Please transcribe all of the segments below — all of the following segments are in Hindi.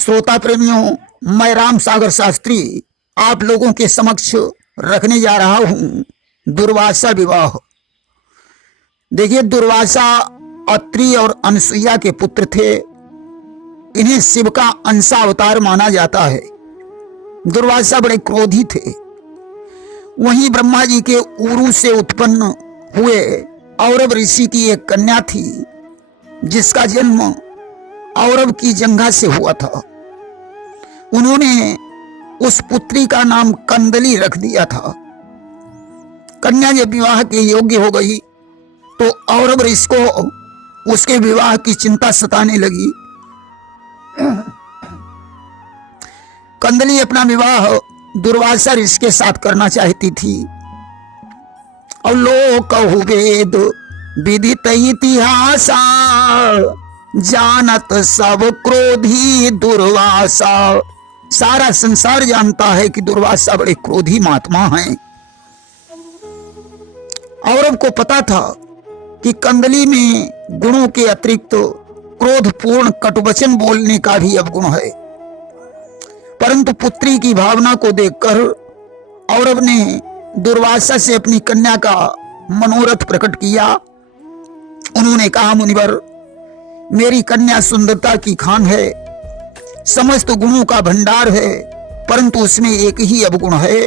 श्रोता प्रेमियों, मैं राम सागर शास्त्री आप लोगों के समक्ष रखने जा रहा हूं दुर्वासा विवाह। देखिए, दुर्वासा अत्रि और अनसुईया के पुत्र थे। इन्हें शिव का अंश अवतार माना जाता है। दुर्वासा बड़े क्रोधी थे। वहीं ब्रह्मा जी के उरु से उत्पन्न हुए औरव ऋषि की एक कन्या थी, जिसका जन्म औरव की जंघा से हुआ था। उन्होंने उस पुत्री का नाम कंदली रख दिया था। कन्या जब विवाह के योग्य हो गई तो औरव ऋषि को उसके विवाह की चिंता सताने लगी। कंदली अपना विवाह दुर्वासा ऋषि के साथ करना चाहती थी। और लोक वेद विदित इतिहासा, जानत सब क्रोधी दुर्वासा। सारा संसार जानता है कि दुर्वासा बड़े क्रोधी महात्मा हैं। औरव को पता था कि कंदली में गुणों के अतिरिक्त क्रोधपूर्ण कटुवचन बोलने का भी अवगुण है। परंतु पुत्री की भावना को देखकर औरव ने दुर्वासा से अपनी कन्या का मनोरथ प्रकट किया। उन्होंने कहा, मुनिवर, मेरी कन्या सुंदरता की खान है, समस्त गुणों का भंडार है, परंतु उसमें एक ही अवगुण है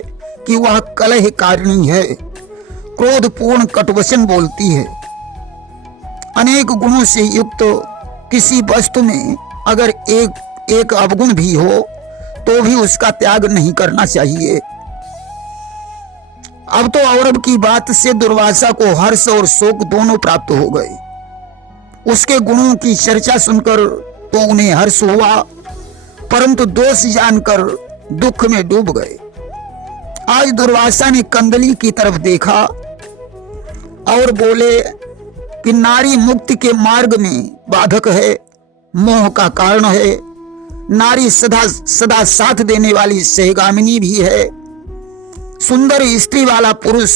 कि वह कलह कारिणी है, क्रोधपूर्ण कटुवचन बोलती है। अनेक गुणों से युक्त किसी वस्तु में अगर एक अवगुण भी हो तो भी उसका त्याग नहीं करना चाहिए। अब तो औरव की बात से दुर्वासा को हर्ष और शोक दोनों प्राप्त हो गए। उसके गुणों की चर्चा सुनकर तो उन्हें हर्ष हुआ, परंतु दोष जानकर दुख में डूब गए। आज दुर्वासा ने कंदली की तरफ देखा और बोले कि नारी मुक्ति के मार्ग में बाधक है, मोह का कारण है। नारी सदा सदा साथ देने वाली सहगामिनी भी है। सुंदर स्त्री वाला पुरुष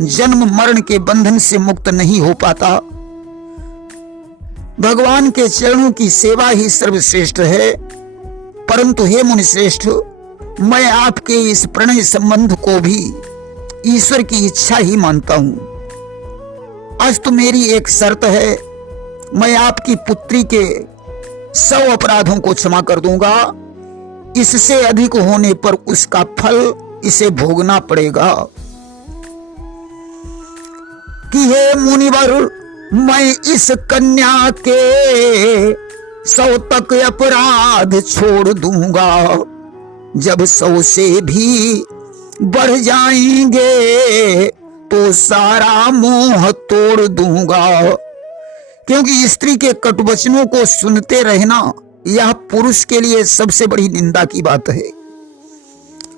जन्म मरण के बंधन से मुक्त नहीं हो पाता। भगवान के चरणों की सेवा ही सर्वश्रेष्ठ है। परंतु हे मुनिश्रेष्ठ, मैं आपके इस प्रणय संबंध को भी ईश्वर की इच्छा ही मानता हूं। अस्तु, मेरी एक शर्त है, मैं आपकी पुत्री के 100 अपराधों को क्षमा कर दूंगा। इससे अधिक होने पर उसका फल इसे भोगना पड़ेगा। कि हे मुनिवर, मैं इस कन्या के 100 तक अपराध छोड़ दूंगा। जब 100 से भी बढ़ जाएंगे तो सारा मोह तोड़ दूंगा। क्योंकि स्त्री के कटुवचनों को सुनते रहना यह पुरुष के लिए सबसे बड़ी निंदा की बात है।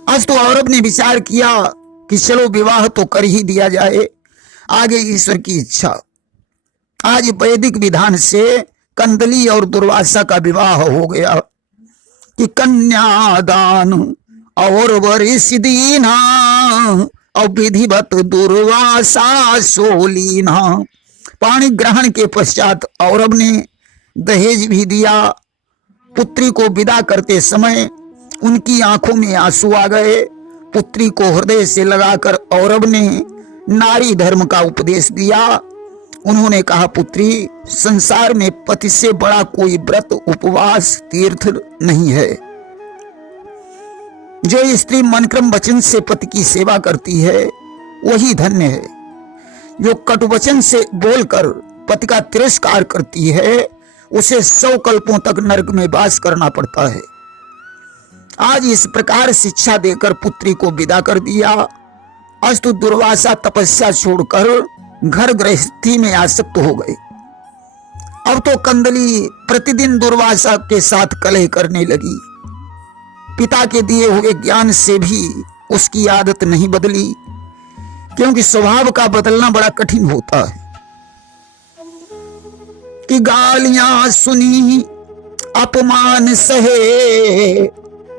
आज तो औरव ने विचार किया कि चलो विवाह तो कर ही दिया जाए, आगे ईश्वर की इच्छा। आज वैदिक विधान से कंदली और दुर्वासा का विवाह हो गया कि कन्यादान और वरिष दीना और विधिवत दुर्वासा सोलीना। पाणी ग्रहण के पश्चात औरव ने दहेज भी दिया। पुत्री को विदा करते समय उनकी आंखों में आंसू आ गए। पुत्री को हृदय से लगाकर औरव ने नारी धर्म का उपदेश दिया। उन्होंने कहा, पुत्री, संसार में पति से बड़ा कोई व्रत, उपवास, तीर्थ नहीं है। जो स्त्री मनक्रम वचन से पति की सेवा करती है वही धन्य है। जो कटुवचन से बोलकर पति का तिरस्कार करती है उसे 100 कल्पों तक नरक में वास करना पड़ता है। आज इस प्रकार शिक्षा देकर पुत्री को विदा कर दिया। अस्तु, दुर्वासा तपस्या छोड़कर घर गृहस्थी में आसक्त हो गए। अब तो कंदली प्रतिदिन दुर्वासा के साथ कलह करने लगी। पिता के दिए हुए ज्ञान से भी उसकी आदत नहीं बदली, क्योंकि स्वभाव का बदलना बड़ा कठिन होता है। कि गालियां सुनी, अपमान सहे,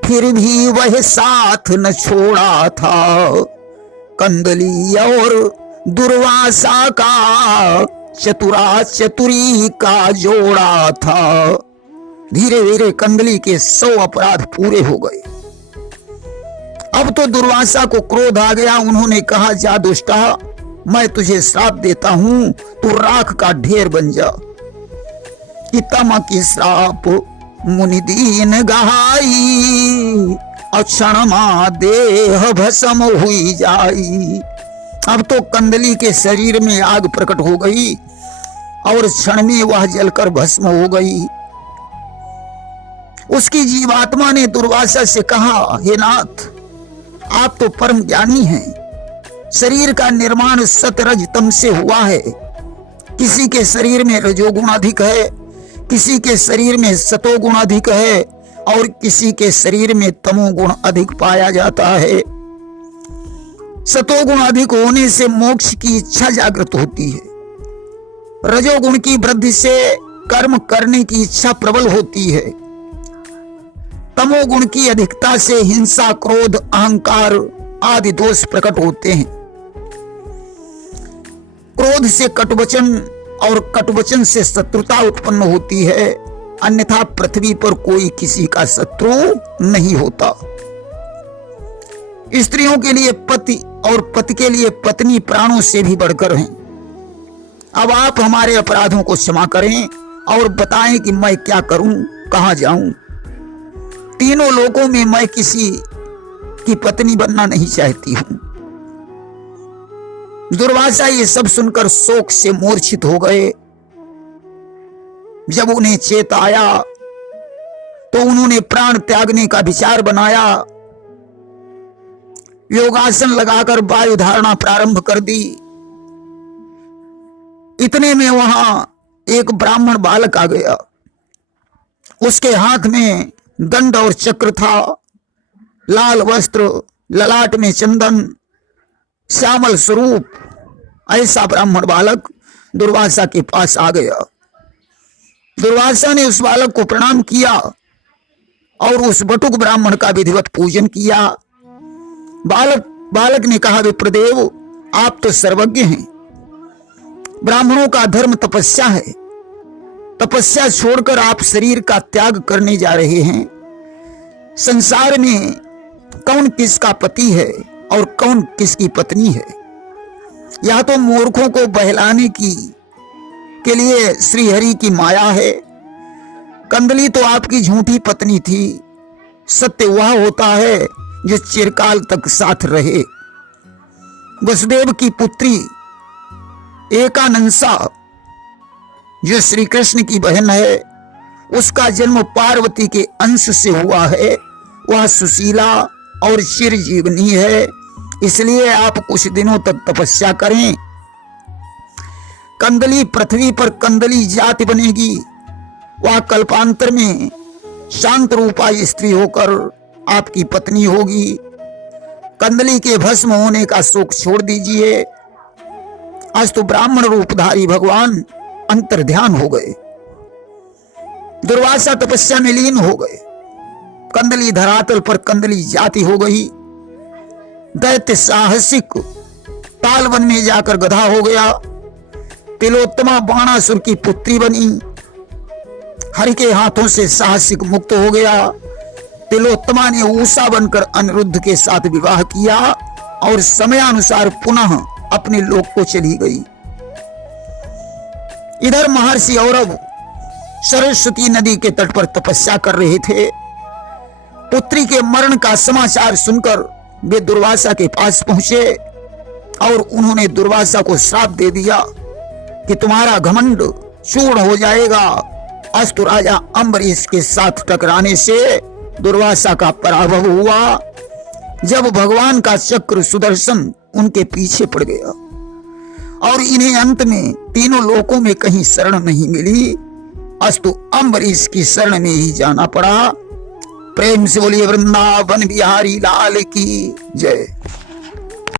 फिर भी वह साथ न छोड़ा था। कंदली और दुर्वासा का चतुरा चतुरी का जोड़ा था। धीरे धीरे कंदली के 100 अपराध पूरे हो गए। अब तो दुर्वासा को क्रोध आ गया। उन्होंने कहा, जा दुष्टा, मैं तुझे श्राप देता हूं, तू राख का ढेर बन जा। इतम की श्राप मुनि दीन गहाई, अक्षण मा देह भस्म हुई जाई। अब तो कंदली के शरीर में आग प्रकट हो गई और क्षण में वह जलकर भस्म हो गई। उसकी जीवात्मा ने दुर्वासा से कहा, हे नाथ, आप तो परम ज्ञानी हैं। शरीर का निर्माण सतरज तम से हुआ है। किसी के शरीर में रजोगुण अधिक है, किसी के शरीर में सतोगुण अधिक है और किसी के शरीर में तमोगुण अधिक पाया जाता है। सतोगुण अधिक होने से मोक्ष की इच्छा जागृत होती है। रजोगुण की वृद्धि से कर्म करने की इच्छा प्रबल होती है। तमोगुण की अधिकता से हिंसा, क्रोध, अहंकार आदि दोष प्रकट होते हैं। क्रोध से कटुवचन और कटुवचन से शत्रुता उत्पन्न होती है, अन्यथा पृथ्वी पर कोई किसी का शत्रु नहीं होता। स्त्रियों के लिए पति और पति के लिए पत्नी प्राणों से भी बढ़कर हैं। अब आप हमारे अपराधों को क्षमा करें और बताएं कि मैं क्या करूं, कहां जाऊं। तीनों लोकों में मैं किसी की पत्नी बनना नहीं चाहती हूं। दुर्वासा ये सब सुनकर शोक से मूर्छित हो गए। जब उन्हें चेत आया तो उन्होंने प्राण त्यागने का विचार बनाया। योगासन लगाकर वायु धारणा प्रारंभ कर दी। इतने में वहां एक ब्राह्मण बालक आ गया। उसके हाथ में दंड और चक्र था, लाल वस्त्र, ललाट में चंदन, श्यामल स्वरूप। ऐसा ब्राह्मण बालक दुर्वासा के पास आ गया। दुर्वासा ने उस बालक को प्रणाम किया और उस बटुक ब्राह्मण का विधिवत पूजन किया। बालक ने कहा, विप्रदेव, आप तो सर्वज्ञ हैं। ब्राह्मणों का धर्म तपस्या है। तपस्या छोड़कर आप शरीर का त्याग करने जा रहे हैं। संसार में कौन किसका पति है और कौन किसकी पत्नी है, यह तो मूर्खों को बहलाने के लिए श्रीहरि की माया है। कंदली तो आपकी झूठी पत्नी थी। सत्य वह होता है जो चिरकाल तक साथ रहे। वसुदेव की पुत्री एकानंसा, जो श्री कृष्ण की बहन है, उसका जन्म पार्वती के अंश से हुआ है। वह सुशीला और चिरजीवनी है। इसलिए आप कुछ दिनों तक तपस्या करें। कंदली पृथ्वी पर कंदली जाति बनेगी। वह कल्पांतर में शांत रूपा स्त्री होकर आपकी पत्नी होगी। कंदली के भस्म होने का शोक छोड़ दीजिए। आज तो ब्राह्मण रूपधारी भगवान अंतर्ध्यान हो गए। दुर्वासा तपस्या में लीन हो गए। कंदली धरातल पर कंदली जाति हो गई। दैत्य साहसिक तालवन में जाकर गधा हो गया। तिलोत्तमा बाणासुर की पुत्री बनी। हरि के हाथों से साहसिक मुक्त हो गया। तिलोत्तमा ने ऊषा बनकर अनिरुद्ध के साथ विवाह किया और समयानुसार पुनः अपने लोक को चली गई। इधर महर्षि औरव सरस्वती नदी के तट पर तपस्या कर रहे थे। पुत्री के मरण का समाचार सुनकर वे दुर्वासा के पास पहुंचे और उन्होंने दुर्वासा को श्राप दे दिया कि तुम्हारा घमंड चूर्ण हो जाएगा। अस्तु राजा अम्बरीश के साथ टकराने से दुर्वासा का पराभव हुआ। जब भगवान का चक्र सुदर्शन उनके पीछे पड़ गया और इन्हें अंत में तीनों लोकों में कहीं शरण नहीं मिली। अस्तु अम्बरीश की शरण में ही जाना पड़ा। प्रेम से बोलिए वृंदावन बिहारी लाल की जय।